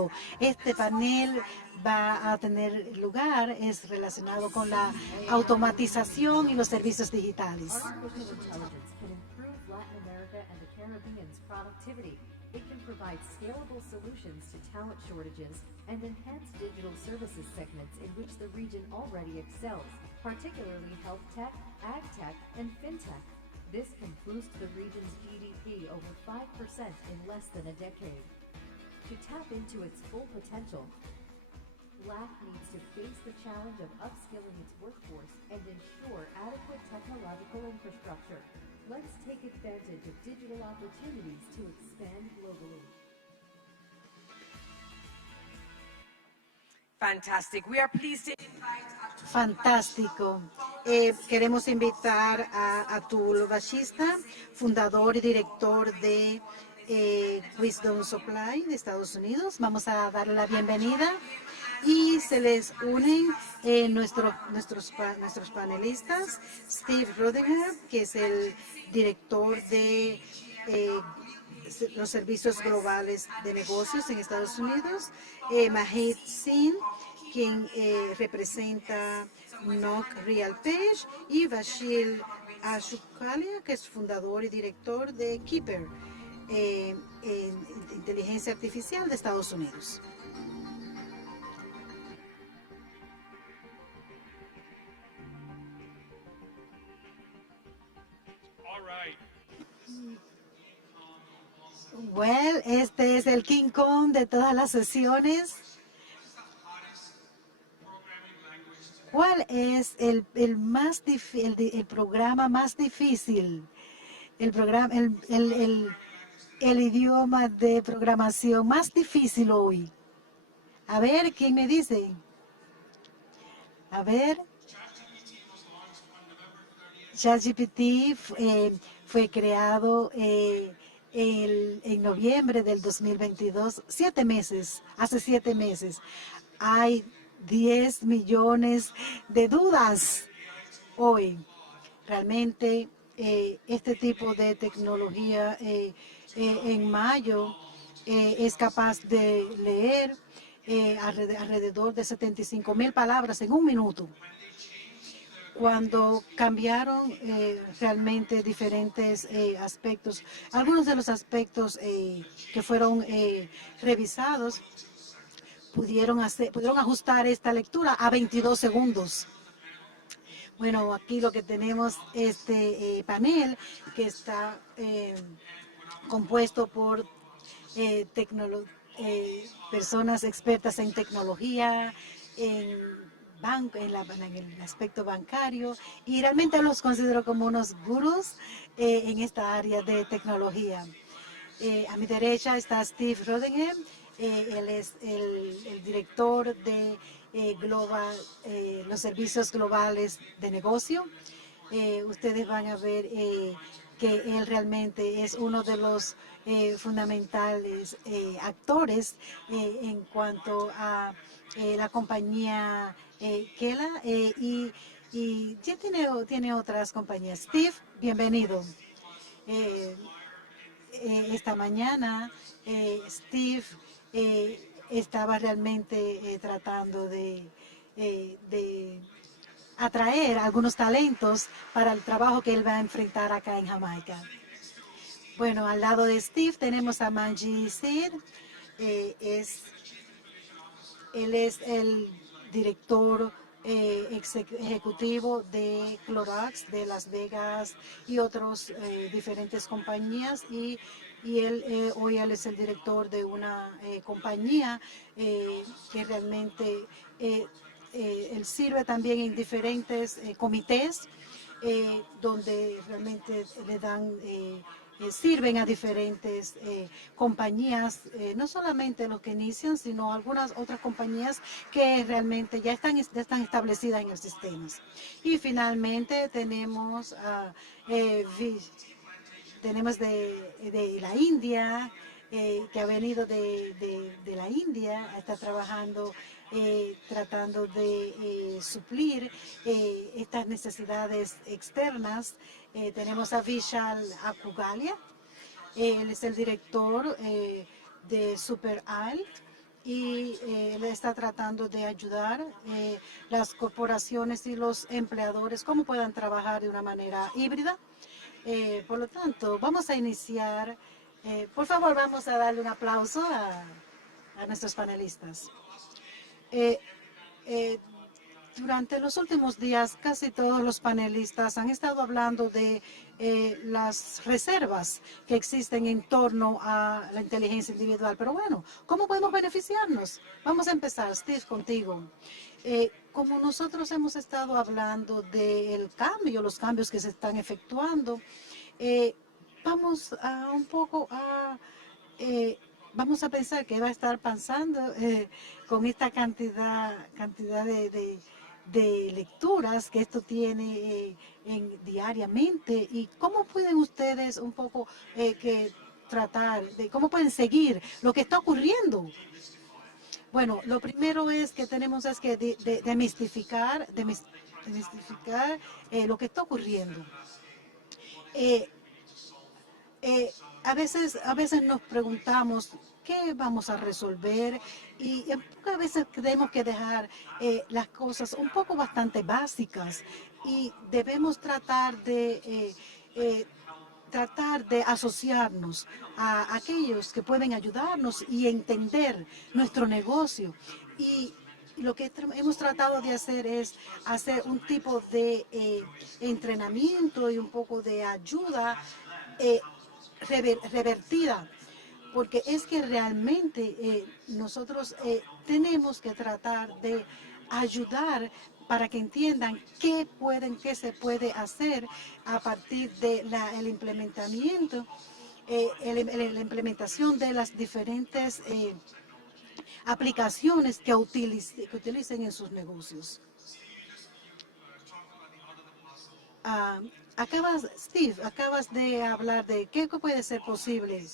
todo. Este panel va a tener lugar, es relacionado con la automatización y los servicios digitales. Artificial intelligence can improve Latin America and the Caribbean's productivity. It can provide scalable solutions to talent shortages and enhance digital services segments in which the region already excels, particularly health tech, ag tech, and fintech. This can boost the region's GDP over 5% in less than a decade. To tap into its full potential, LAC needs to face the challenge of upskilling its workforce and ensure adequate technological infrastructure. Let's take advantage of digital opportunities to expand globally. Fantastic. We are pleased to invite Fantástico. Queremos invitar a Atul Bashista, fundador y director de Wisdom Supply de Estados Unidos. Vamos a darle la bienvenida y se les unen nuestros panelistas. Steve Rodinger, que es el director de los servicios globales de negocios en Estados Unidos. Mahit Singh, quien representa NOC RealPage, y Vashil Ashukalia, que es fundador y director de Keeper, inteligencia artificial de Estados Unidos. Well, este es el King Kong de todas las sesiones. ¿Cuál es el programa más difícil? El idioma de programación más difícil hoy. A ver, ¿quién me dice? A ver. ChatGPT fue creado en noviembre del 2022, hace 7 meses. Hay 10 millones de dudas hoy. Realmente este tipo de tecnología en mayo es capaz de leer alrededor de 75,000 palabras en un minuto. Cuando cambiaron realmente diferentes aspectos, algunos de los aspectos que fueron revisados, pudieron ajustar esta lectura a 22 segundos. Bueno, aquí lo que tenemos este panel que está compuesto por personas expertas en tecnología, en el aspecto bancario, y realmente los considero como unos gurús en esta área de tecnología. A mi derecha está Steve Rodinger. Él es el director de los servicios globales de negocio. Ustedes van a ver que él realmente es uno de los fundamentales actores en cuanto a la compañía Kela y ya tiene otras compañías. Steve, bienvenido. Esta mañana Steve estaba realmente tratando de atraer algunos talentos para el trabajo que él va a enfrentar acá en Jamaica. Bueno, al lado de Steve tenemos a Manji Sid. Él es el director ejecutivo de Clorox de Las Vegas y otras diferentes compañías, y hoy él es el director de una compañía que realmente él sirve también en diferentes comités donde realmente le dan sirven a diferentes compañías, no solamente los que inician, sino algunas otras compañías que realmente ya están establecidas en el sistema. Y finalmente tenemos de la India, que ha venido de la India, está trabajando, tratando de suplir estas necesidades externas. Tenemos a Vishal Akugalia. Él es el director de SuperAlt, y él está tratando de ayudar las corporaciones y los empleadores cómo puedan trabajar de una manera híbrida. Por lo tanto, vamos a iniciar. Por favor, vamos a darle un aplauso a nuestros panelistas. Eh, eh, Durante los últimos días, casi todos los panelistas han estado hablando de las reservas que existen en torno a la inteligencia individual. Pero bueno, ¿cómo podemos beneficiarnos? Vamos a empezar, Steve, contigo. Como nosotros hemos estado hablando del cambio, los cambios que se están efectuando, vamos a un poco a... vamos a pensar que va a estar pasando con esta cantidad de lecturas que esto tiene diariamente, y cómo pueden ustedes un poco que tratar de cómo pueden seguir lo que está ocurriendo. Bueno, lo primero es que tenemos es que demistificar lo que está ocurriendo. A veces nos preguntamos qué vamos a resolver, y a veces tenemos que dejar las cosas un poco bastante básicas, y debemos tratar de asociarnos a aquellos que pueden ayudarnos y entender nuestro negocio. Y lo que hemos tratado de hacer es hacer un tipo de entrenamiento y un poco de ayuda revertida, porque es que realmente nosotros tenemos que tratar de ayudar para que entiendan qué se puede hacer a partir de la implementación de las diferentes aplicaciones que utilicen en sus negocios. Steve, acabas de hablar de qué puede ser posible,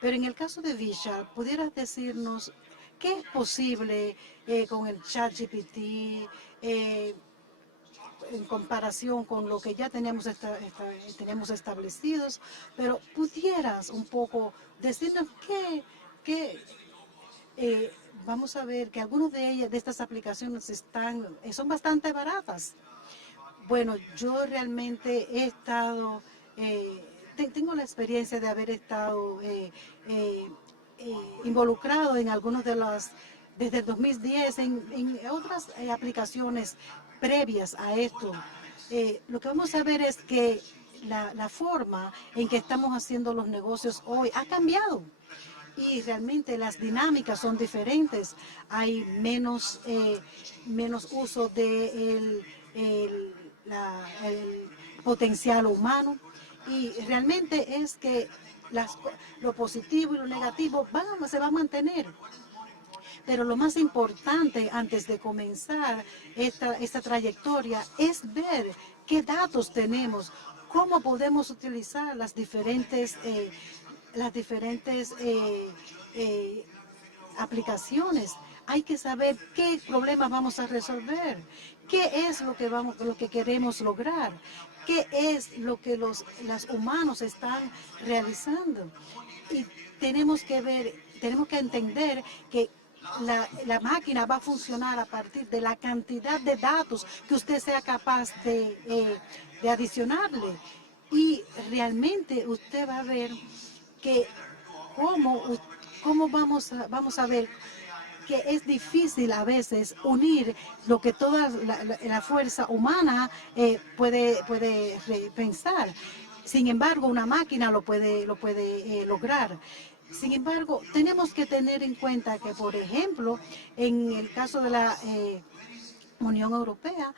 pero en el caso de Vishal, ¿pudieras decirnos qué es posible con el ChatGPT en comparación con lo que ya tenemos establecidos? Pero pudieras un poco decirnos vamos a ver que algunas de estas aplicaciones son bastante baratas. Bueno, yo realmente he estado, tengo la experiencia de haber estado involucrado en algunos desde el 2010, en otras aplicaciones previas a esto. Lo que vamos a ver es que la forma en que estamos haciendo los negocios hoy ha cambiado. Y realmente las dinámicas son diferentes. Hay menos uso del el potencial humano, y realmente es que lo positivo y lo negativo se va a mantener. Pero lo más importante antes de comenzar esta trayectoria es ver qué datos tenemos, cómo podemos utilizar las diferentes aplicaciones. Hay que saber qué problemas vamos a resolver, qué es lo que queremos lograr, qué es lo que los humanos están realizando. Y tenemos que entender que la máquina va a funcionar a partir de la cantidad de datos que usted sea capaz de adicionarle. Y realmente usted va a ver que cómo vamos a ver que es difícil a veces unir lo que toda la fuerza humana puede pensar. Sin embargo, una máquina lo puede lograr. Sin embargo, tenemos que tener en cuenta que, por ejemplo, en el caso de la Unión Europea,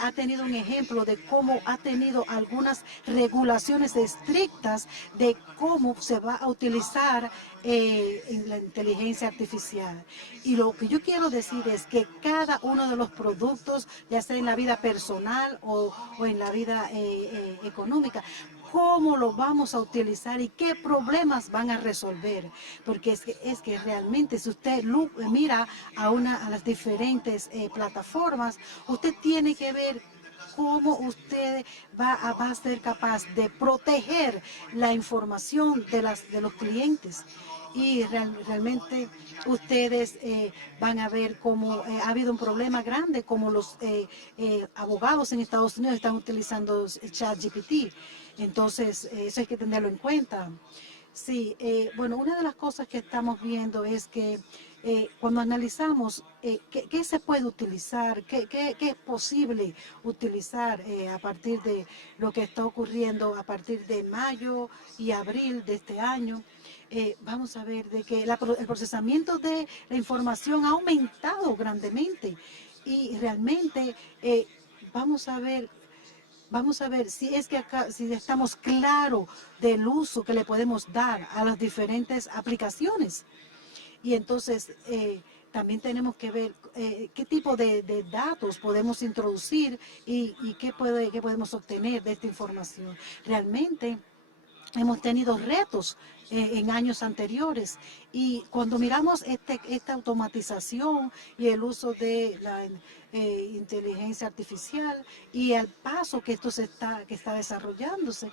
ha tenido un ejemplo de cómo ha tenido algunas regulaciones estrictas de cómo se va a utilizar en la inteligencia artificial. Y lo que yo quiero decir es que cada uno de los productos, ya sea en la vida personal o en la vida económica, cómo lo vamos a utilizar y qué problemas van a resolver. Porque es que realmente, si usted mira a las diferentes plataformas, usted tiene que ver cómo usted va a ser capaz de proteger la información de los clientes. Y realmente ustedes van a ver cómo ha habido un problema grande, como los abogados en Estados Unidos están utilizando ChatGPT. Entonces, eso hay que tenerlo en cuenta. Sí, bueno, una de las cosas que estamos viendo es que cuando analizamos qué se puede utilizar, qué es posible utilizar a partir de lo que está ocurriendo a partir de mayo y abril de este año, vamos a ver de que el procesamiento de la información ha aumentado grandemente y realmente vamos a ver. Vamos a ver si es que acá, si estamos claros del uso que le podemos dar a las diferentes aplicaciones. Y entonces también tenemos que ver qué tipo de datos podemos introducir y qué podemos obtener de esta información. Realmente hemos tenido retos en años anteriores y cuando miramos esta automatización y el uso de la inteligencia artificial y el paso que que está desarrollándose,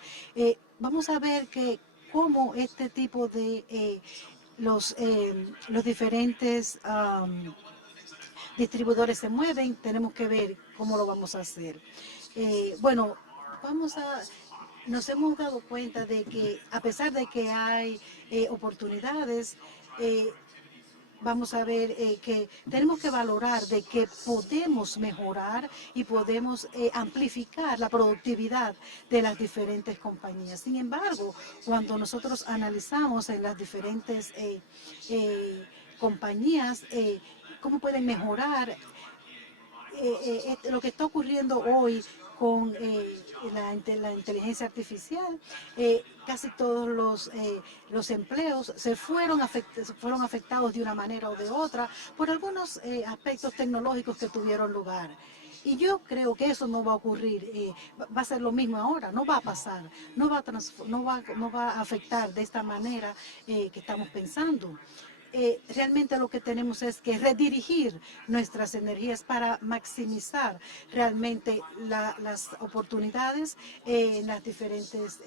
vamos a ver que cómo este tipo de los diferentes distribuidores se mueven, tenemos que ver cómo lo vamos a hacer. Bueno, nos hemos dado cuenta de que a pesar de que hay oportunidades, vamos a ver que tenemos que valorar de que podemos mejorar y podemos amplificar la productividad de las diferentes compañías. Sin embargo, cuando nosotros analizamos en las diferentes compañías cómo pueden mejorar lo que está ocurriendo hoy con la inteligencia artificial, casi todos los empleos fueron afectados de una manera o de otra por algunos aspectos tecnológicos que tuvieron lugar. Y yo creo que eso no va a ocurrir, va a ser lo mismo ahora, no va a pasar, no va a afectar de esta manera que estamos pensando. Realmente lo que tenemos es que redirigir nuestras energías para maximizar realmente las oportunidades en las diferentes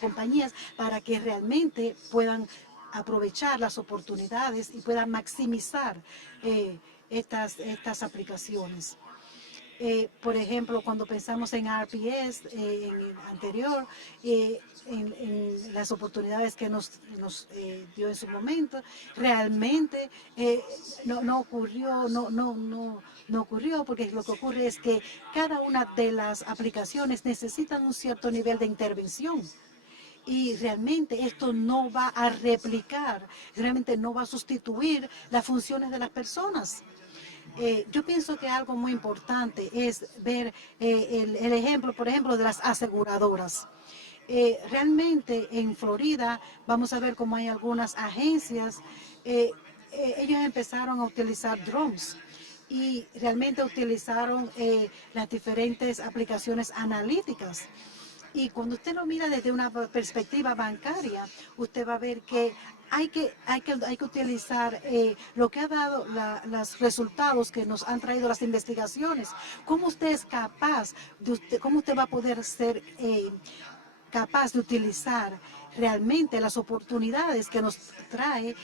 compañías para que realmente puedan aprovechar las oportunidades y puedan maximizar estas aplicaciones. Por ejemplo, cuando pensamos en RPS, en el anterior, en las oportunidades que nos dio en su momento, realmente no ocurrió, no ocurrió, porque lo que ocurre es que cada una de las aplicaciones necesitan un cierto nivel de intervención. Y realmente esto no va a replicar, realmente no va a sustituir las funciones de las personas. Yo pienso que algo muy importante es ver el ejemplo, por ejemplo, de las aseguradoras. Realmente en Florida vamos a ver cómo hay algunas agencias, ellos empezaron a utilizar drones y realmente utilizaron las diferentes aplicaciones analíticas. Y cuando usted lo mira desde una perspectiva bancaria, usted va a ver que hay que utilizar lo que ha dado los resultados que nos han traído las investigaciones. ¿Cómo usted es capaz, cómo usted va a poder ser capaz de utilizar realmente las oportunidades que nos trae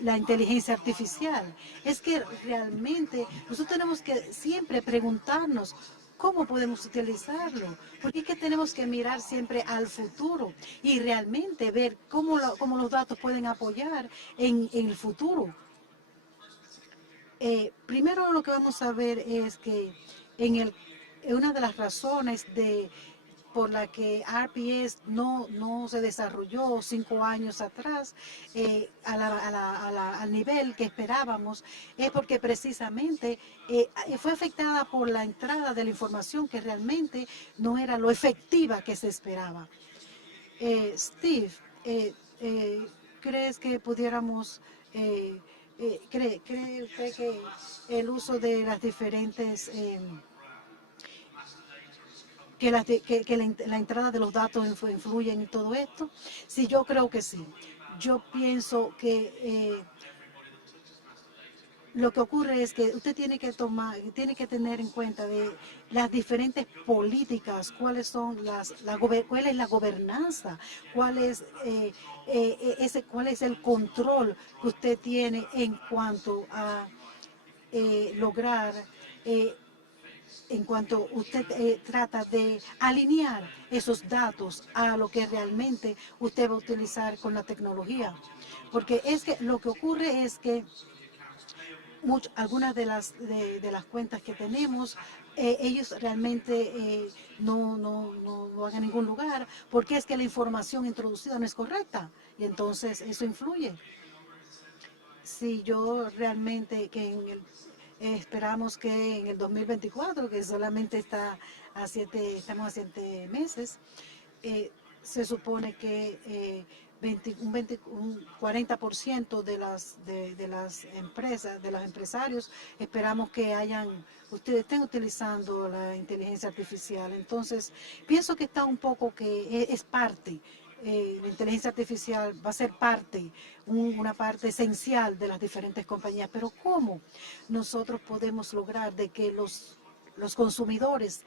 la inteligencia artificial? Es que realmente nosotros tenemos que siempre preguntarnos cómo podemos utilizarlo, porque es que tenemos que mirar siempre al futuro y realmente ver cómo los datos pueden apoyar en el futuro. Primero lo que vamos a ver es que una de las razones por la que RPS no se desarrolló 5 años atrás al nivel que esperábamos, es porque precisamente fue afectada por la entrada de la información que realmente no era lo efectiva que se esperaba. Steve, ¿crees que pudiéramos... ¿cree usted que el uso de las diferentes... que la entrada de los datos influyen en todo esto? Sí, yo creo que sí. Yo pienso que lo que ocurre es que usted tiene que tener en cuenta de las diferentes políticas, cuáles son cuál es la gobernanza, cuál es el control que usted tiene en cuanto a lograr, en cuanto usted trata de alinear esos datos a lo que realmente usted va a utilizar con la tecnología. Porque es que lo que ocurre es que algunas de las cuentas que tenemos, ellos realmente no van a ningún lugar porque es que la información introducida no es correcta y entonces eso influye. Si yo realmente esperamos que en el 2024, que solamente estamos a 7 meses, se supone que un 40% de las empresas, de los empresarios, esperamos que ustedes estén utilizando la inteligencia artificial. Entonces, pienso que está un poco que es parte. La inteligencia artificial va a ser una parte esencial de las diferentes compañías. Pero ¿cómo nosotros podemos lograr de que los consumidores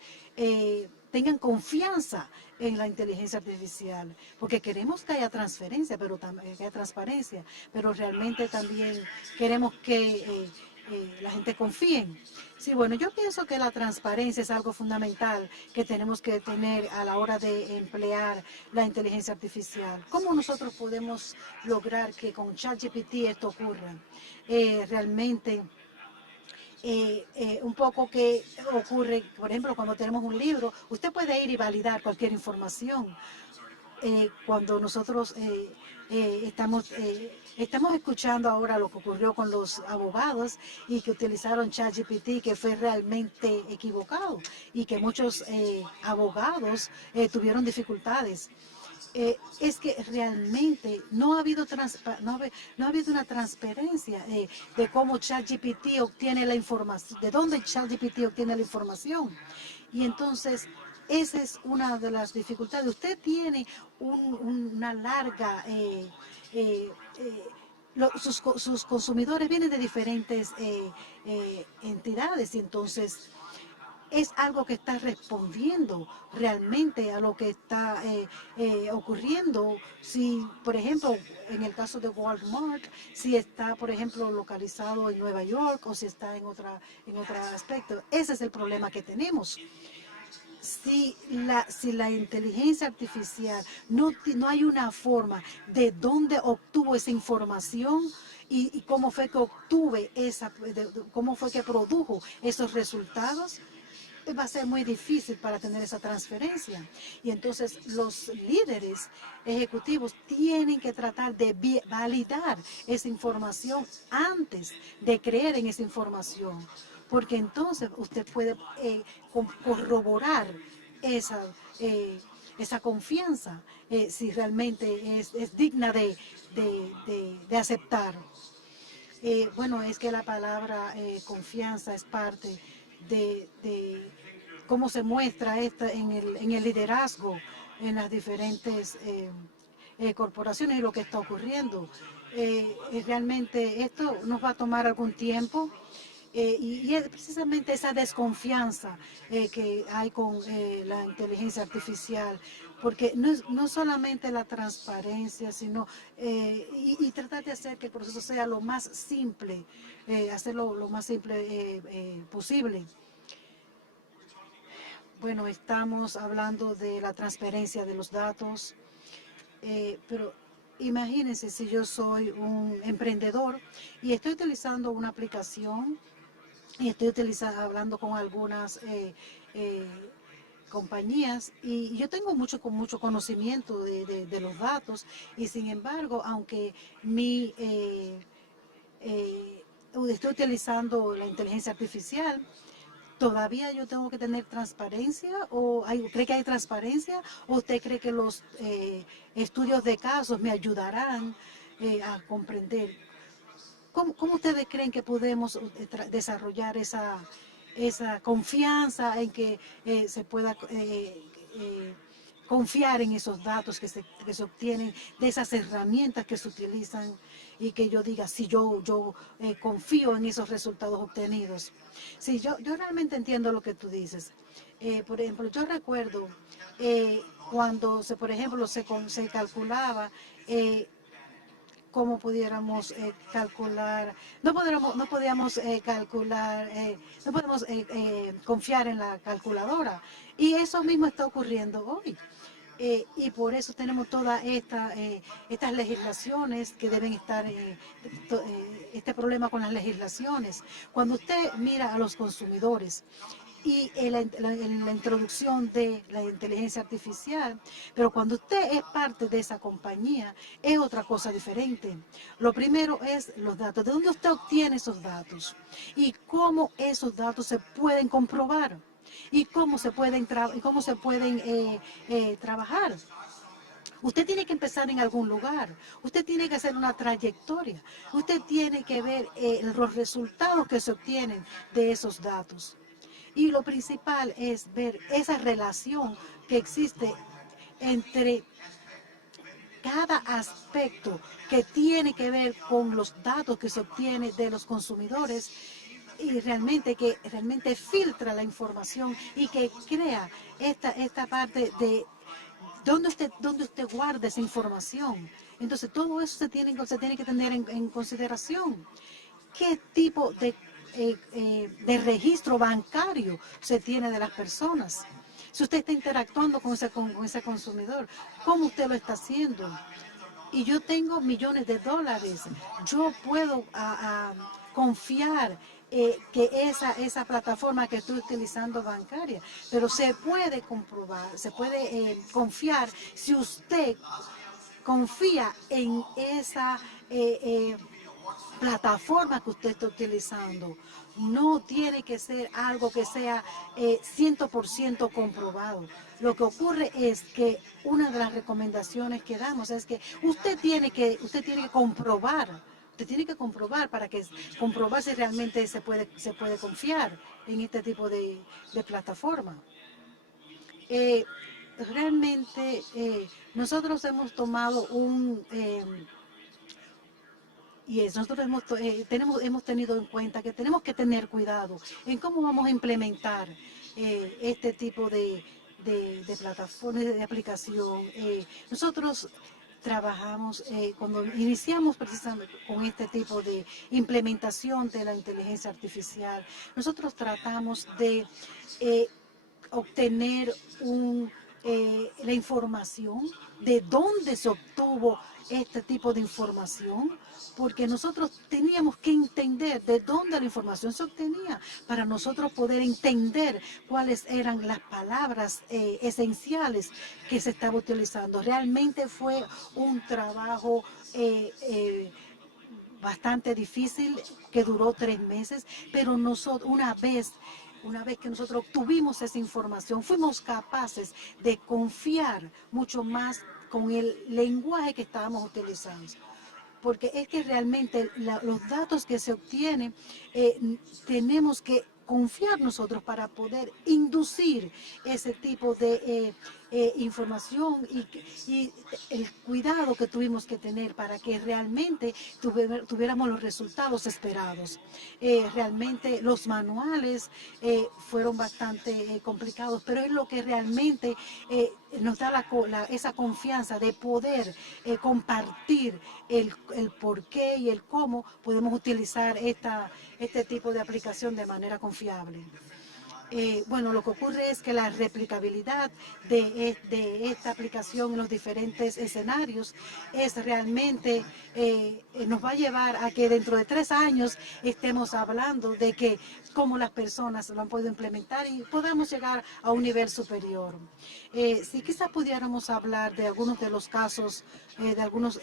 tengan confianza en la inteligencia artificial? Porque queremos que haya transparencia, pero realmente también queremos que la gente confíe. Sí, bueno, yo pienso que la transparencia es algo fundamental que tenemos que tener a la hora de emplear la inteligencia artificial. ¿Cómo nosotros podemos lograr que con ChatGPT esto ocurra? Realmente un poco que ocurre, por ejemplo, cuando tenemos un libro, usted puede ir y validar cualquier información. Cuando nosotros estamos escuchando ahora lo que ocurrió con los abogados y que utilizaron ChatGPT, que fue realmente equivocado y que muchos abogados tuvieron dificultades. Es que realmente no ha habido una transparencia de cómo ChatGPT obtiene la información, de dónde ChatGPT obtiene la información. Y entonces, esa es una de las dificultades. Usted tiene una larga... sus consumidores vienen de diferentes entidades y entonces es algo que está respondiendo realmente a lo que está ocurriendo. Si, por ejemplo, en el caso de Walmart, si está, por ejemplo, localizado en Nueva York o si está en otro aspecto. Ese es el problema que tenemos. Si la inteligencia artificial no hay una forma de dónde obtuvo esa información y cómo fue que cómo fue que produjo esos resultados, va a ser muy difícil para tener esa transferencia. Y entonces los líderes ejecutivos tienen que tratar de validar esa información antes de creer en esa información. Porque entonces usted puede corroborar esa confianza, si realmente es digna de aceptar. Bueno, es que la palabra confianza es parte de cómo se muestra en el liderazgo en las diferentes corporaciones y lo que está ocurriendo. Realmente esto nos va a tomar algún tiempo. Y es precisamente esa desconfianza que hay con la inteligencia artificial, porque no solamente la transparencia, sino y tratar de hacer que el proceso sea lo más simple, hacerlo lo más simple posible. Bueno, estamos hablando de la transparencia de los datos, pero imagínense si yo soy un emprendedor y estoy utilizando una aplicación y estoy hablando con algunas compañías y yo tengo mucho conocimiento de los datos y sin embargo, aunque estoy utilizando la inteligencia artificial, ¿todavía yo tengo que tener transparencia? ¿Cree que hay transparencia? ¿O usted cree que los estudios de casos me ayudarán a comprender? ¿Cómo ustedes creen que podemos desarrollar esa confianza en que se pueda confiar en esos datos que se obtienen, de esas herramientas que se utilizan y que yo diga si yo confío en esos resultados obtenidos. Sí, yo realmente entiendo lo que tú dices. Por ejemplo, yo recuerdo cuando, por ejemplo, se calculaba cómo pudiéramos calcular, no podíamos calcular, no podemos confiar en la calculadora. Y eso mismo está ocurriendo hoy. Y por eso tenemos todas estas legislaciones que deben estar, este problema con las legislaciones. Cuando usted mira a los consumidores y en la introducción de la inteligencia artificial, pero cuando usted es parte de esa compañía, es otra cosa diferente. Lo primero es los datos. ¿De dónde usted obtiene esos datos? Y cómo esos datos se pueden comprobar. Y cómo se pueden trabajar. Usted tiene que empezar en algún lugar, usted tiene que hacer una trayectoria, usted tiene que ver los resultados que se obtienen de esos datos. Y lo principal es ver esa relación que existe entre cada aspecto que tiene que ver con los datos que se obtienen de los consumidores y que realmente filtra la información y que crea esta parte de dónde usted guarda esa información. Entonces todo eso se tiene que tener en consideración. ¿Qué tipo de registro bancario se tiene de las personas? Si usted está interactuando con ese consumidor, ¿cómo usted lo está haciendo? Y yo tengo millones de dólares. Yo puedo confiar que esa plataforma que estoy utilizando bancaria, pero se puede comprobar, se puede confiar si usted confía en esa plataforma que usted está utilizando. No tiene que ser algo que sea 100% comprobado. Lo que ocurre es que una de las recomendaciones que damos es que usted tiene que comprobar. Usted tiene que comprobar para comprobar si realmente se puede confiar en este tipo de plataforma. Realmente nosotros hemos tomado nosotros hemos tenido en cuenta que tenemos que tener cuidado en cómo vamos a implementar este tipo de plataformas, de aplicación. Nosotros trabajamos, cuando iniciamos precisamente con este tipo de implementación de la inteligencia artificial, nosotros tratamos de obtener la información, de dónde se obtuvo este tipo de información, porque nosotros teníamos que entender de dónde la información se obtenía para nosotros poder entender cuáles eran las palabras esenciales que se estaba utilizando. Realmente fue un trabajo bastante difícil que duró 3 meses, pero nosotros una vez que nosotros obtuvimos esa información, fuimos capaces de confiar mucho más con el lenguaje que estábamos utilizando. Porque es que realmente los datos que se obtienen, tenemos que confiar nosotros para poder inducir ese tipo de información y el cuidado que tuvimos que tener para que realmente tuviéramos los resultados esperados. Realmente los manuales fueron bastante complicados, pero es lo que realmente nos da esa confianza de poder compartir el por qué y el cómo podemos utilizar este tipo de aplicación de manera confiable. Bueno, lo que ocurre es que la replicabilidad de esta aplicación en los diferentes escenarios es realmente, nos va a llevar a que dentro de 3 años estemos hablando de que cómo las personas lo han podido implementar y podamos llegar a un nivel superior. Si quizás pudiéramos hablar de algunos de los casos, de algunos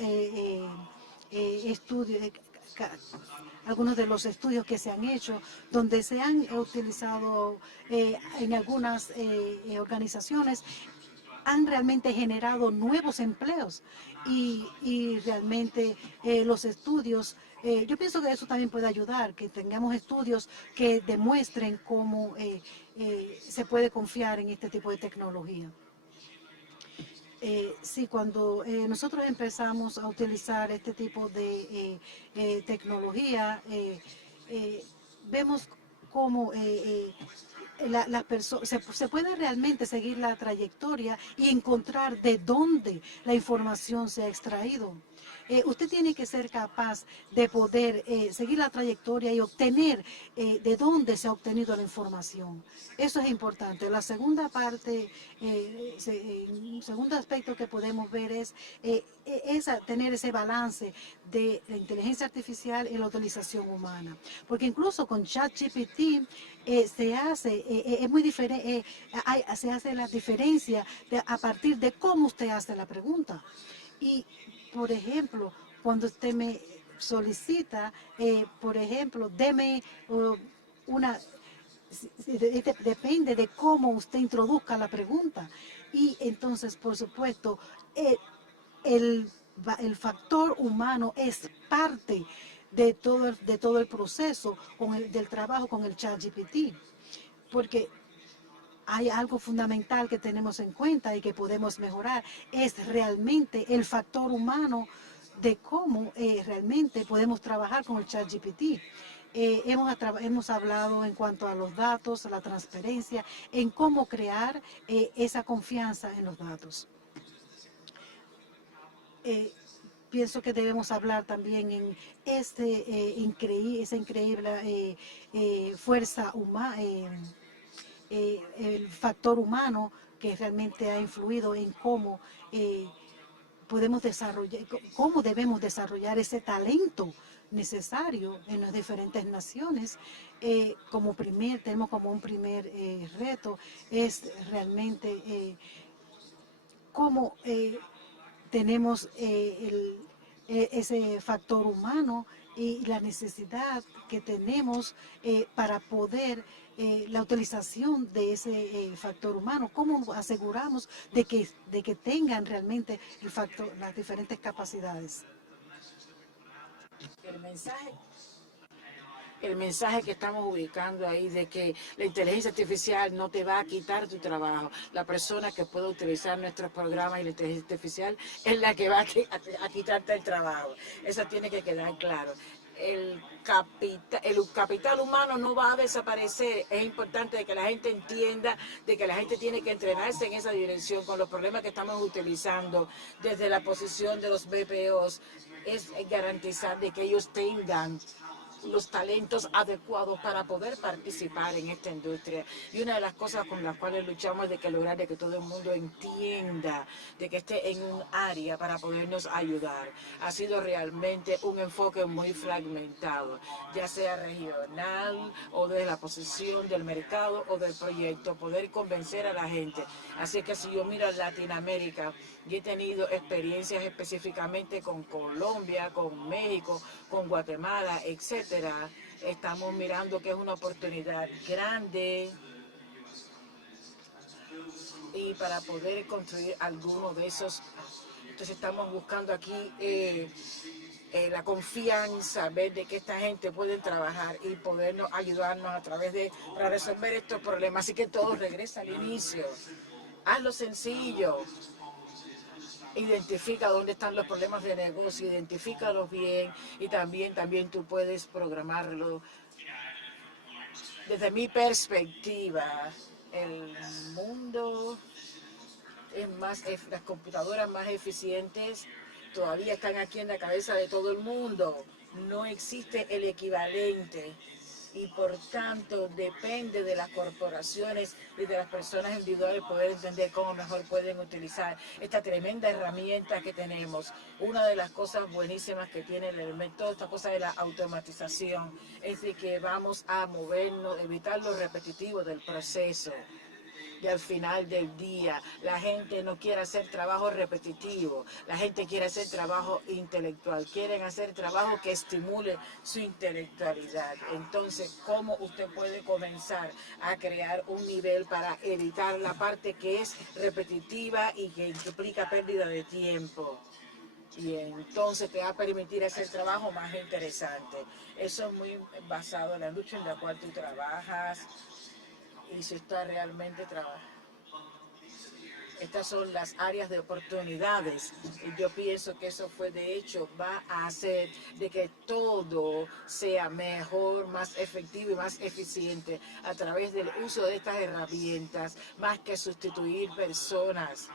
estudios, algunos de los estudios que se han hecho, donde se han utilizado en algunas organizaciones, han realmente generado nuevos empleos y realmente los estudios, yo pienso que eso también puede ayudar, que tengamos estudios que demuestren cómo se puede confiar en este tipo de tecnología. Sí, cuando nosotros empezamos a utilizar este tipo de tecnología, vemos cómo se puede realmente seguir la trayectoria y encontrar de dónde la información se ha extraído. Usted tiene que ser capaz de poder seguir la trayectoria y obtener de dónde se ha obtenido la información. Eso es importante. La segunda parte, un segundo aspecto que podemos ver es tener ese balance de la inteligencia artificial y la utilización humana. Porque incluso con ChatGPT es muy diferente, se hace la diferencia a partir de cómo usted hace la pregunta. Y, por ejemplo, cuando usted me solicita, por ejemplo, deme una, depende de cómo usted introduzca la pregunta. Y entonces, por supuesto, eh, el, el factor humano es parte de todo el proceso del trabajo con el ChatGPT. Porque hay algo fundamental que tenemos en cuenta y que podemos mejorar, es realmente el factor humano de cómo realmente podemos trabajar con el ChatGPT. Hemos hablado en cuanto a los datos, a la transparencia, en cómo crear esa confianza en los datos. Pienso que debemos hablar también en esa increíble fuerza humana, el factor humano que realmente ha influido en cómo podemos desarrollar, cómo debemos desarrollar ese talento necesario en las diferentes naciones. Tenemos como un primer reto es realmente cómo tenemos ese factor humano y la necesidad que tenemos para poder la utilización de ese factor humano. ¿Cómo aseguramos de que tengan realmente las diferentes capacidades? El mensaje, el mensaje que estamos ubicando ahí de que la inteligencia artificial no te va a quitar tu trabajo. La persona que pueda utilizar nuestros programas y la inteligencia artificial es la que va a quitarte el trabajo. Eso tiene que quedar claro. El capital humano no va a desaparecer. Es importante que la gente entienda de que la gente tiene que entrenarse en esa dirección con los problemas que estamos utilizando desde la posición de los BPOs. Es garantizar de que ellos tengan los talentos adecuados para poder participar en esta industria. Y una de las cosas con las cuales luchamos es de que lograr de que todo el mundo entienda, de que esté en un área para podernos ayudar. Ha sido realmente un enfoque muy fragmentado, ya sea regional o de la posición del mercado o del proyecto, poder convencer a la gente. Así que si yo miro a Latinoamérica, y he tenido experiencias específicamente con Colombia, con México, con Guatemala, etcétera. Estamos mirando que es una oportunidad grande y para poder construir alguno de esos. Entonces estamos buscando aquí la confianza, ver de que esta gente puede trabajar y podernos ayudarnos a través para resolver estos problemas. Así que todo regresa al inicio. Hazlo sencillo. Identifica dónde están los problemas de negocio, identifícalos bien y también tú puedes programarlo. Desde mi perspectiva, el mundo las computadoras más eficientes todavía están aquí en la cabeza de todo el mundo. No existe el equivalente. Y por tanto depende de las corporaciones y de las personas individuales poder entender cómo mejor pueden utilizar esta tremenda herramienta que tenemos. Una de las cosas buenísimas que tiene el elemento, esta cosa de la automatización, es de que vamos a movernos, evitar lo repetitivo del proceso. Y al final del día, la gente no quiere hacer trabajo repetitivo, la gente quiere hacer trabajo intelectual, quieren hacer trabajo que estimule su intelectualidad. Entonces, ¿cómo usted puede comenzar a crear un nivel para evitar la parte que es repetitiva y que implica pérdida de tiempo? Y entonces te va a permitir hacer trabajo más interesante. Eso es muy basado en la lucha en la cual tú trabajas, y si está realmente trabajando. Estas son las áreas de oportunidades. Y yo pienso que eso fue, de hecho, va a hacer de que todo sea mejor, más efectivo y más eficiente a través del uso de estas herramientas, más que sustituir personas.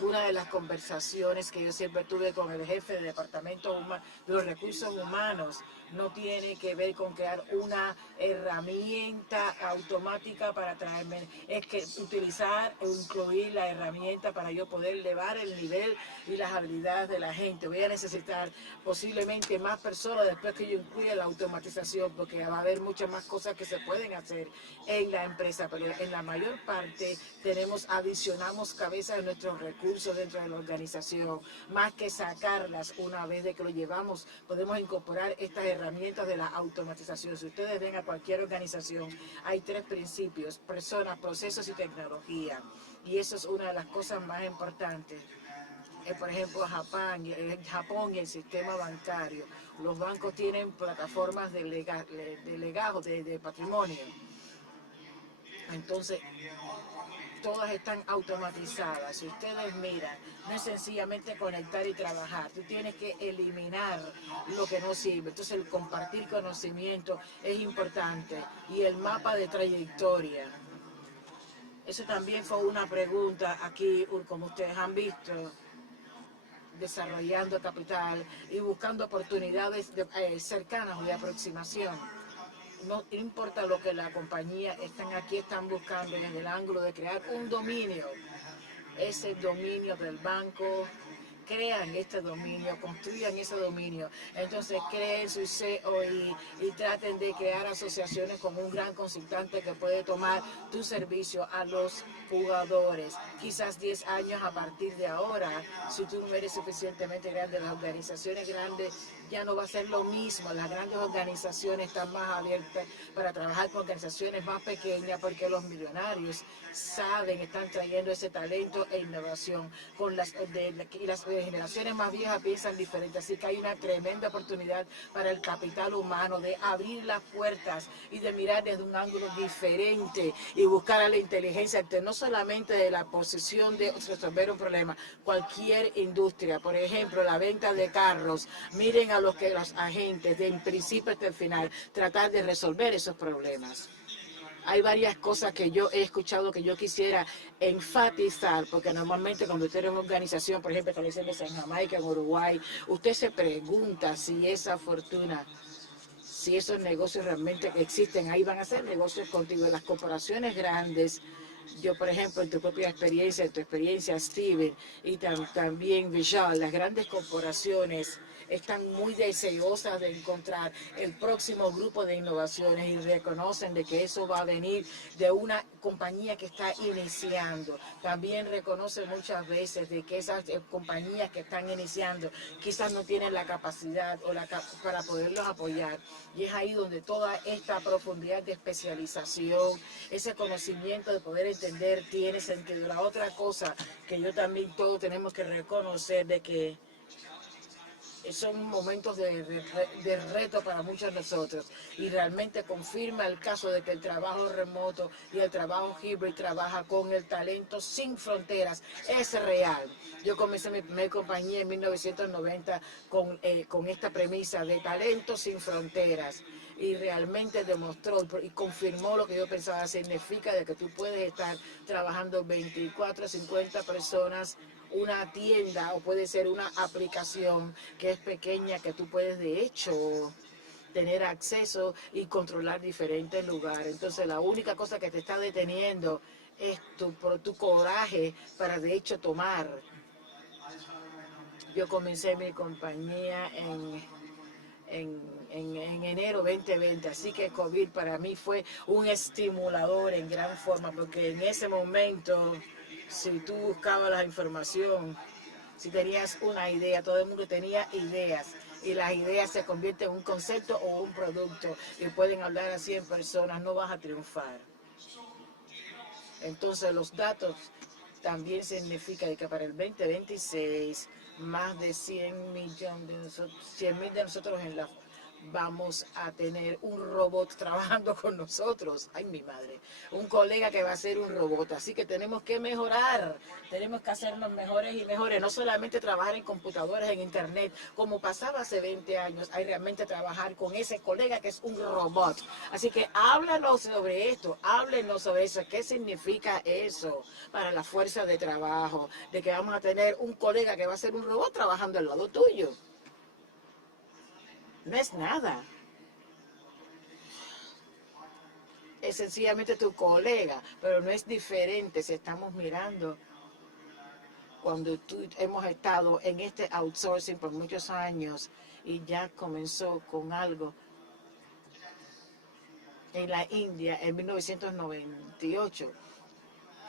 Una de las conversaciones que yo siempre tuve con el jefe del Departamento de los Recursos Humanos no tiene que ver con crear una herramienta automática para traerme, es que utilizar e incluir la herramienta para yo poder elevar el nivel y las habilidades de la gente. Voy a necesitar posiblemente más personas después que yo incluya la automatización, porque va a haber muchas más cosas que se pueden hacer en la empresa, pero en la mayor parte adicionamos cabezas de nuestros recursos dentro de la organización, más que sacarlas una vez de que lo llevamos. Podemos incorporar estas herramientas de la automatización. Si ustedes ven a cualquier organización, hay 3 principios: personas, procesos y tecnología. Y eso es una de las cosas más importantes. Por ejemplo, Japón y el sistema bancario. Los bancos tienen plataformas de legado, de patrimonio. Entonces, todas están automatizadas. Si ustedes miran, no es sencillamente conectar y trabajar. Tú tienes que eliminar lo que no sirve. Entonces, el compartir conocimiento es importante. Y el mapa de trayectoria. Eso también fue una pregunta aquí, como ustedes han visto, desarrollando capital y buscando oportunidades cercanas de aproximación. No importa lo que la compañía están buscando desde el ángulo de crear un dominio. Ese dominio del banco, crean este dominio, construyan ese dominio. Entonces creen su COI y traten de crear asociaciones con un gran consultante que puede tomar tu servicio a los jugadores. Quizás 10 años a partir de ahora, si tú no eres suficientemente grande, las organizaciones grandes ya no va a ser lo mismo. Las grandes organizaciones están más abiertas para trabajar con organizaciones más pequeñas, porque los millonarios están trayendo ese talento e innovación. Y las generaciones más viejas piensan diferente, así que hay una tremenda oportunidad para el capital humano de abrir las puertas y de mirar desde un ángulo diferente y buscar a la inteligencia, no solamente de la posición de resolver un problema, cualquier industria, por ejemplo, la venta de carros. Miren a los agentes, de principio hasta el final, tratar de resolver esos problemas. Hay varias cosas que yo he escuchado que yo quisiera enfatizar, porque normalmente cuando usted es una organización, por ejemplo, estableciéndose en Jamaica, en Uruguay, usted se pregunta si esa fortuna, si esos negocios realmente existen, ahí van a ser negocios contigo. Las corporaciones grandes, yo por ejemplo, en tu propia experiencia, en tu experiencia, Steven, y también Vijay, las grandes corporaciones están muy deseosas de encontrar el próximo grupo de innovaciones y reconocen de que eso va a venir de una compañía que está iniciando. También reconocen muchas veces de que esas compañías que están iniciando quizás no tienen la capacidad para poderlos apoyar. Y es ahí donde toda esta profundidad de especialización, ese conocimiento de poder entender tiene sentido. La otra cosa que yo también todos tenemos que reconocer de que son momentos de reto para muchos de nosotros, y realmente confirma el caso de que el trabajo remoto y el trabajo híbrido trabaja con el talento sin fronteras. Es real. Yo comencé mi primera compañía en 1990 con esta premisa de talento sin fronteras, y realmente demostró y confirmó lo que yo pensaba. Significa de que tú puedes estar trabajando 24 a 50 personas, una tienda, o puede ser una aplicación que es pequeña, que tú puedes de hecho tener acceso y controlar diferentes lugares. Entonces la única cosa que te está deteniendo es tu coraje para de hecho tomar. Yo comencé mi compañía en enero 2020, así que COVID para mí fue un estimulador en gran forma, porque en ese momento, si tú buscabas la información, si tenías una idea, todo el mundo tenía ideas, y las ideas se convierten en un concepto o un producto, y pueden hablar a 100 personas, no vas a triunfar. Entonces los datos también significan que para el 2026 más de 100.000 de nosotros vamos a tener un robot trabajando con nosotros. Ay, mi madre. Un colega que va a ser un robot. Así que tenemos que mejorar. Tenemos que hacernos mejores y mejores. No solamente trabajar en computadores, en internet, como pasaba hace 20 años. Hay realmente trabajar con ese colega que es un robot. Así que háblanos sobre esto. Háblenos sobre eso. ¿Qué significa eso para la fuerza de trabajo? De que vamos a tener un colega que va a ser un robot trabajando al lado tuyo. No es nada. Es sencillamente tu colega, pero no es diferente si estamos mirando cuando hemos estado en este outsourcing por muchos años y ya comenzó con algo en la India en 1998.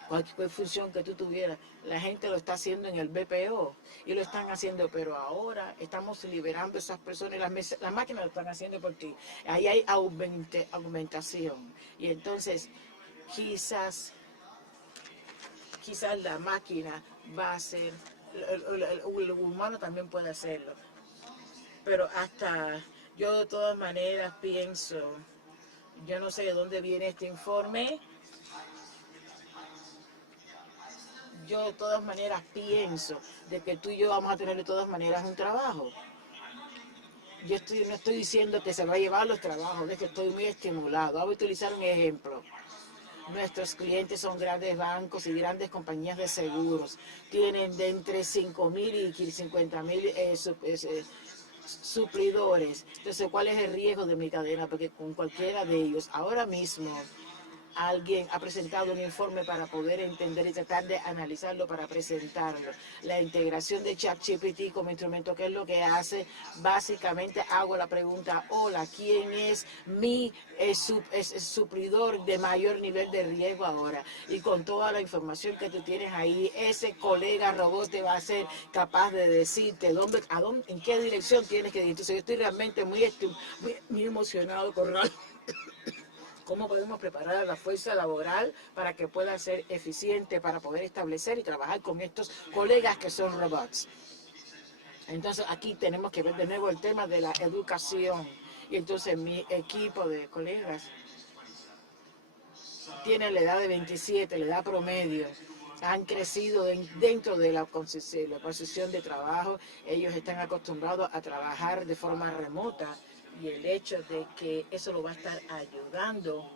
Cualquier función que tú tuvieras, la gente lo está haciendo en el BPO y lo están haciendo, pero ahora estamos liberando a esas personas y las máquinas lo están haciendo por ti. Ahí hay aumentación y entonces quizás la máquina va a ser, el humano también puede hacerlo, pero hasta yo de todas maneras pienso, yo no sé de dónde viene este informe. Yo de todas maneras pienso de que tú y yo vamos a tener de todas maneras un trabajo. No estoy diciendo que se va a llevar los trabajos, es que estoy muy estimulado. Voy a utilizar un ejemplo. Nuestros clientes son grandes bancos y grandes compañías de seguros. Tienen de entre 5.000 y 50.000 suplidores. Entonces, ¿cuál es el riesgo de mi cadena? Porque con cualquiera de ellos, ahora mismo, alguien ha presentado un informe para poder entender y tratar de analizarlo para presentarlo. La integración de ChatGPT como instrumento, ¿qué es lo que hace? Básicamente hago la pregunta, hola, ¿quién es mi suplidor de mayor nivel de riesgo ahora? Y con toda la información que tú tienes ahí, ese colega robot te va a ser capaz de decirte en qué dirección tienes que ir. Entonces yo estoy realmente muy emocionado con cómo podemos preparar a la fuerza laboral para que pueda ser eficiente, para poder establecer y trabajar con estos colegas que son robots. Entonces aquí tenemos que ver de nuevo el tema de la educación. Y entonces mi equipo de colegas tiene la edad de 27, la edad promedio. Han crecido dentro de la posición de trabajo. Ellos están acostumbrados a trabajar de forma remota. Y el hecho de que eso lo va a estar ayudando,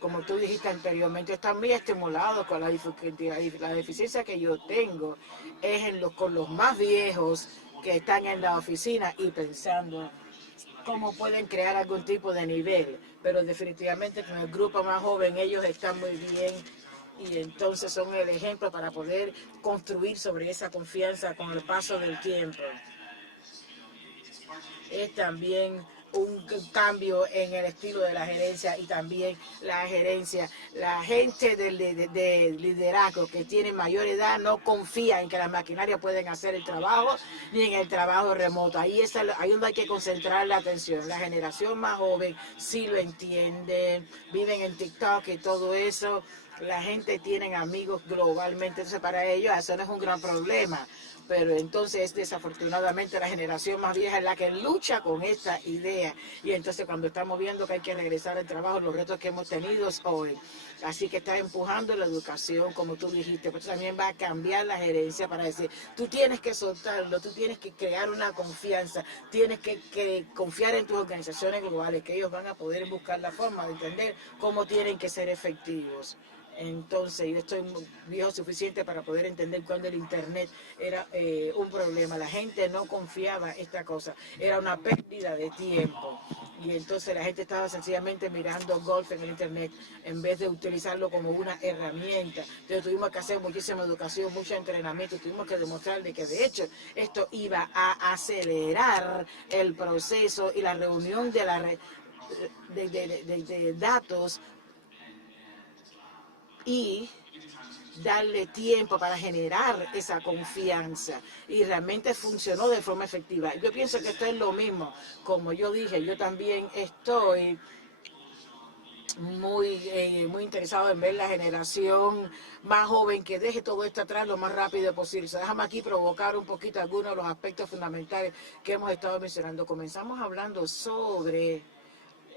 como tú dijiste anteriormente, están muy estimulados con la deficiencia que yo tengo es con los más viejos que están en la oficina y pensando cómo pueden crear algún tipo de nivel, pero definitivamente con el grupo más joven ellos están muy bien y entonces son el ejemplo para poder construir sobre esa confianza con el paso del tiempo. Es también un cambio en el estilo de la gerencia y también la gerencia. La gente de liderazgo que tiene mayor edad no confía en que las maquinarias pueden hacer el trabajo ni en el trabajo remoto. Ahí es donde hay que concentrar la atención. La generación más joven sí lo entiende, viven en TikTok y todo eso. La gente tiene amigos globalmente, entonces para ellos eso no es un gran problema. Pero entonces desafortunadamente la generación más vieja es la que lucha con esta idea y entonces cuando estamos viendo que hay que regresar al trabajo, los retos que hemos tenido hoy, así que está empujando la educación como tú dijiste, pero también va a cambiar la gerencia para decir, tú tienes que soltarlo, tú tienes que crear una confianza, tienes que confiar en tus organizaciones globales, que ellos van a poder buscar la forma de entender cómo tienen que ser efectivos. Entonces, yo estoy viejo suficiente para poder entender cuándo el Internet era un problema. La gente no confiaba en esta cosa. Era una pérdida de tiempo. Y entonces la gente estaba sencillamente mirando golf en el Internet en vez de utilizarlo como una herramienta. Entonces tuvimos que hacer muchísima educación, mucho entrenamiento. Tuvimos que demostrarle que de hecho esto iba a acelerar el proceso y la reunión de datos y darle tiempo para generar esa confianza y realmente funcionó de forma efectiva. Yo pienso que esto es lo mismo, como yo dije, yo también estoy muy interesado en ver la generación más joven que deje todo esto atrás lo más rápido posible. So, déjame aquí provocar un poquito algunos de los aspectos fundamentales que hemos estado mencionando. Comenzamos hablando sobre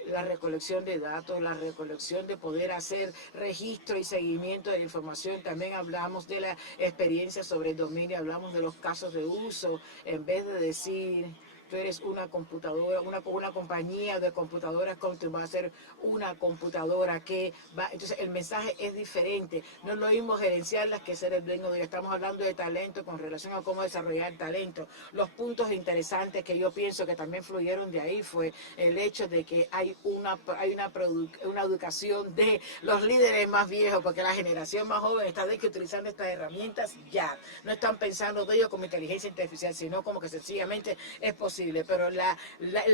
la recolección de datos, la recolección de poder hacer registro y seguimiento de información. También hablamos de la experiencia sobre el dominio, hablamos de los casos de uso, en vez de decir tú eres una computadora, una compañía de computadoras, va a ser una computadora que va. Entonces el mensaje es diferente. No es lo mismo gerenciarlas que ser el dueño de ellas. Estamos hablando de talento con relación a cómo desarrollar talento. Los puntos interesantes que yo pienso que también fluyeron de ahí fue el hecho de que hay una educación de los líderes más viejos, porque la generación más joven está de que utilizando estas herramientas ya. No están pensando de ellos como inteligencia artificial, sino como que sencillamente es posible. Pero el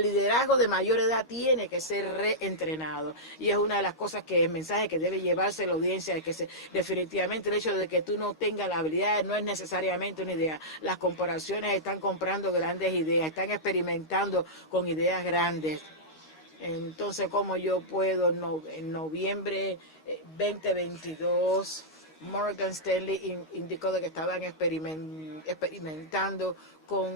liderazgo de mayor edad tiene que ser reentrenado. Y es una de las cosas que el mensaje que debe llevarse la audiencia es que definitivamente el hecho de que tú no tengas la habilidad no es necesariamente una idea. Las corporaciones están comprando grandes ideas, están experimentando con ideas grandes. Entonces, ¿cómo yo puedo en noviembre 2022? Morgan Stanley indicó de que estaban experimentando con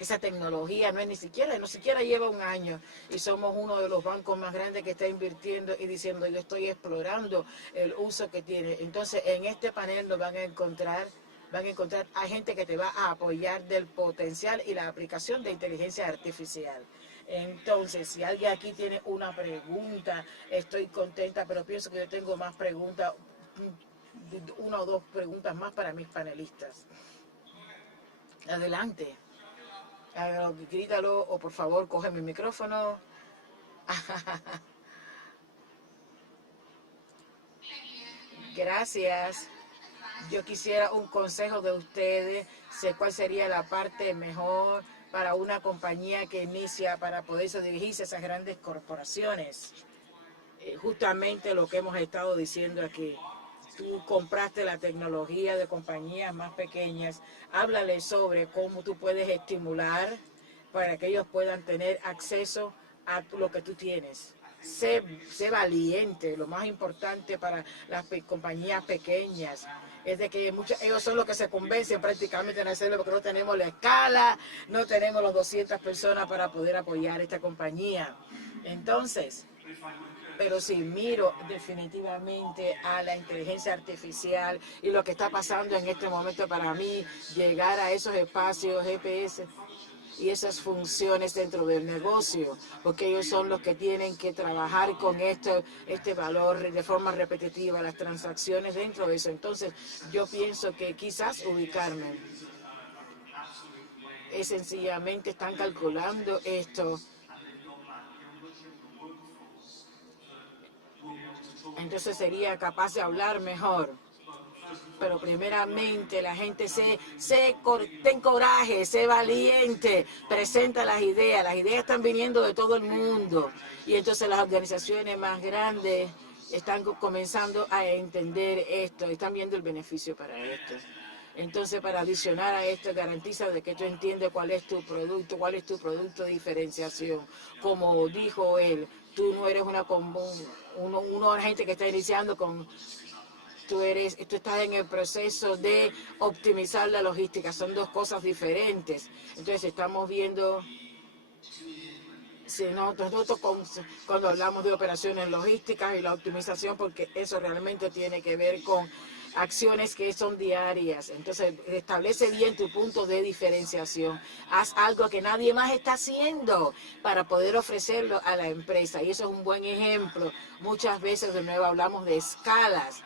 esa tecnología, ni siquiera lleva un año, y somos uno de los bancos más grandes que está invirtiendo y diciendo yo estoy explorando el uso que tiene. Entonces en este panel nos van a encontrar a gente que te va a apoyar del potencial y la aplicación de inteligencia artificial. Entonces, si alguien aquí tiene una pregunta, estoy contenta, pero pienso que yo tengo más preguntas, una o dos preguntas más para mis panelistas. Adelante. Grítalo o por favor coge mi micrófono. Gracias. Yo quisiera un consejo de ustedes, sé cuál sería la parte mejor para una compañía que inicia para poderse dirigirse a esas grandes corporaciones. Justamente lo que hemos estado diciendo aquí. Tú compraste la tecnología de compañías más pequeñas. Háblale sobre cómo tú puedes estimular para que ellos puedan tener acceso a lo que tú tienes. Sé valiente. Lo más importante para las compañías pequeñas es de que ellos son los que se convencen prácticamente en hacerlo porque no tenemos la escala, no tenemos los 200 personas para poder apoyar esta compañía. Entonces, pero si miro definitivamente a la inteligencia artificial y lo que está pasando en este momento para mí, llegar a esos espacios GPS y esas funciones dentro del negocio, porque ellos son los que tienen que trabajar con este valor de forma repetitiva, las transacciones dentro de eso. Entonces, yo pienso que quizás ubicarme es sencillamente están calculando esto. Entonces sería capaz de hablar mejor. Pero primeramente la gente ten coraje, sé valiente, presenta las ideas están viniendo de todo el mundo y entonces las organizaciones más grandes están comenzando a entender esto, están viendo el beneficio para esto. Entonces, para adicionar a esto, garantiza de que tú entiendes cuál es tu producto de diferenciación. Como dijo él, tú no eres una gente que está iniciando con... Tú estás en el proceso de optimizar la logística. Son dos cosas diferentes. Entonces, estamos viendo... Nosotros cuando hablamos de operaciones logísticas y la optimización, porque eso realmente tiene que ver con acciones que son diarias. Entonces, establece bien tu punto de diferenciación. Haz algo que nadie más está haciendo para poder ofrecerlo a la empresa. Y eso es un buen ejemplo. Muchas veces, de nuevo, hablamos de escalas.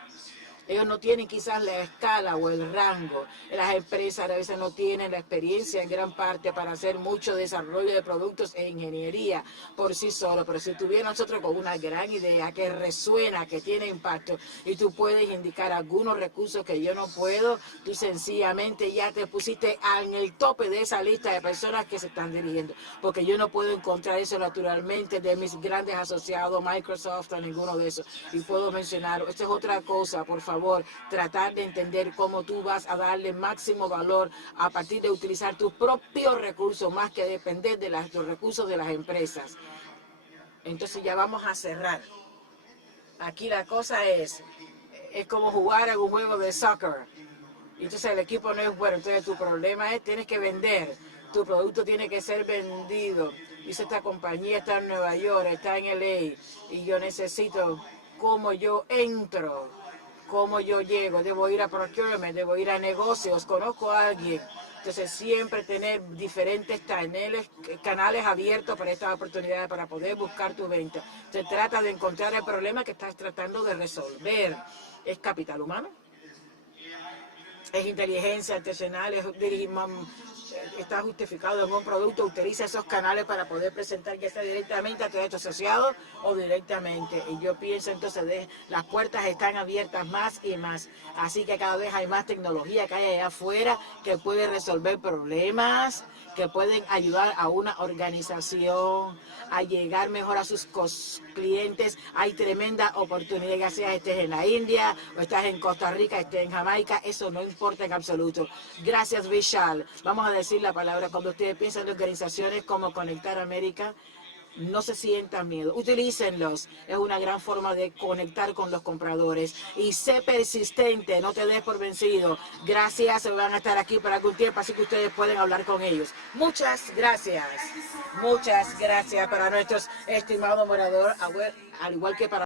Ellos no tienen quizás la escala o el rango. Las empresas a veces no tienen la experiencia en gran parte para hacer mucho desarrollo de productos e ingeniería por sí solo. Pero si tuviera nosotros con una gran idea que resuena, que tiene impacto, y tú puedes indicar algunos recursos que yo no puedo, tú sencillamente ya te pusiste en el tope de esa lista de personas que se están dirigiendo. Porque yo no puedo encontrar eso naturalmente de mis grandes asociados, Microsoft o ninguno de esos. Y puedo mencionar, esta es otra cosa, por favor, tratar de entender cómo tú vas a darle máximo valor a partir de utilizar tus propios recursos más que depender de los recursos de las empresas. Entonces ya vamos a cerrar. Aquí la cosa es como jugar a un juego de soccer. Y entonces el equipo no es bueno. Entonces tu problema es, tienes que vender. Tu producto tiene que ser vendido. Dice, esta compañía está en Nueva York, está en LA, y yo necesito cómo yo entro, cómo yo llego. Debo ir a procurement, debo ir a negocios, conozco a alguien. Entonces siempre tener diferentes canales abiertos para estas oportunidades, para poder buscar tu venta. Se trata de encontrar el problema que estás tratando de resolver. ¿Es capital humano? ¿Es inteligencia artesanal? ¿Está justificado en un producto? Utiliza esos canales para poder presentar, ya sea directamente a tu asociado o directamente. Y yo pienso entonces, las puertas están abiertas más y más. Así que cada vez hay más tecnología que hay allá afuera que puede resolver problemas, que pueden ayudar a una organización a llegar mejor a sus clientes. Hay tremenda oportunidad, ya sea estés en la India o estás en Costa Rica, estés en Jamaica, eso no importa en absoluto. Gracias, Vishal. Vamos a decir la palabra, cuando ustedes piensan en organizaciones como Conectar América, no se sientan miedo, utilícenlos. Es una gran forma de conectar con los compradores. Y sé persistente, no te des por vencido. Gracias, van a estar aquí por algún tiempo, así que ustedes pueden hablar con ellos. Muchas gracias. Muchas gracias para nuestros estimados moradores, al igual que para